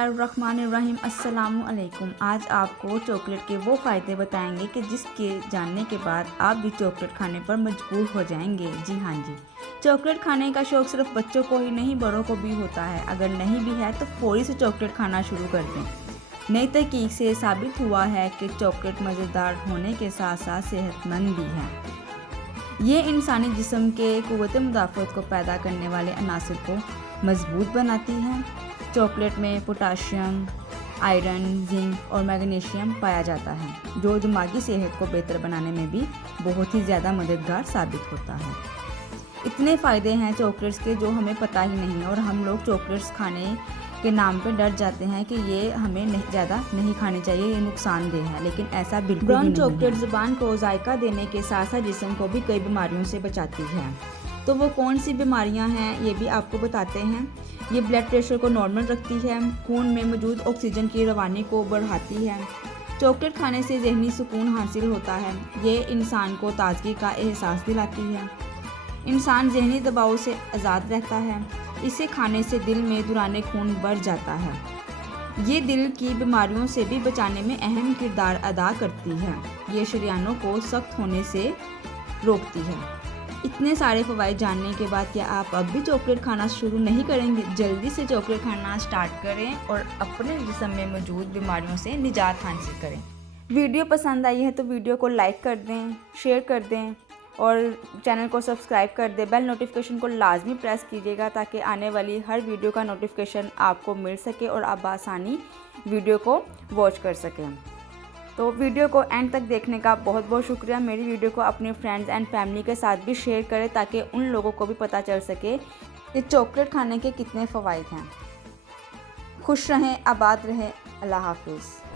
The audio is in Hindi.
बिस्मिल्लाहिर्रहमानिर्रहीम। अस्सलामु अलैकुम। आज आपको चॉकलेट के वो फ़ायदे बताएंगे कि जिसके जानने के बाद आप भी चॉकलेट खाने पर मजबूर हो जाएंगे। जी हाँ जी, चॉकलेट खाने का शौक़ सिर्फ बच्चों को ही नहीं, बड़ों को भी होता है। अगर नहीं भी है तो फ़ौरी से चॉकलेट खाना शुरू कर दें। नई तहकीक से साबित हुआ है कि चॉकलेट मज़ेदार होने के साथ साथ सेहतमंद भी है। ये इंसानी जिस्म के क़ुव्वत मुदाफ़अत को पैदा करने वाले अनासर को मजबूत बनाती है। चॉकलेट में पोटाशियम, आयरन, जिंक और मैग्नीशियम पाया जाता है, जो दिमागी सेहत को बेहतर बनाने में भी बहुत ही ज़्यादा मददगार साबित होता है। इतने फ़ायदे हैं चॉकलेट्स के जो हमें पता ही नहीं, और हम लोग चॉकलेट्स खाने के नाम पे डर जाते हैं कि ये हमें ज़्यादा नहीं खानी चाहिए, ये नुकसानदेह है, लेकिन ऐसा बिल्कुल भी नहीं है। ब्राउन चॉकलेट ज़ुबान को जायका देने के साथ साथ जिस्म को भी कई बीमारियों से बचाती है। तो वो कौन सी बीमारियां हैं ये भी आपको बताते हैं। ये ब्लड प्रेशर को नॉर्मल रखती है, खून में मौजूद ऑक्सीजन की रवानी को बढ़ाती है। चॉकलेट खाने से ज़हनी सुकून हासिल होता है। ये इंसान को ताजगी का एहसास दिलाती है। इंसान ज़हनी दबाव से आज़ाद रहता है। इसे खाने से दिल में दौरान खून बढ़ जाता है। ये दिल की बीमारियों से भी बचाने में अहम किरदार अदा करती है। ये शरीयानों को सख्त होने से रोकती है। इतने सारे फ़वाइद जानने के बाद क्या आप अब भी चॉकलेट खाना शुरू नहीं करेंगे? जल्दी से चॉकलेट खाना स्टार्ट करें और अपने जिस्म में मौजूद बीमारियों से निजात हासिल करें। वीडियो पसंद आई है तो वीडियो को लाइक कर दें, शेयर कर दें और चैनल को सब्सक्राइब कर दें। बेल नोटिफिकेशन को लाजमी प्रेस कीजिएगा ताकि आने वाली हर वीडियो का नोटिफिकेशन आपको मिल सके और आप आसानी वीडियो को वॉच कर सकें। तो वीडियो को एंड तक देखने का बहुत बहुत शुक्रिया। मेरी वीडियो को अपने फ्रेंड्स एंड फैमिली के साथ भी शेयर करें ताकि उन लोगों को भी पता चल सके कि चॉकलेट खाने के कितने फ़वाइद हैं। खुश रहें, आबाद रहें। अल्लाह हाफिज़।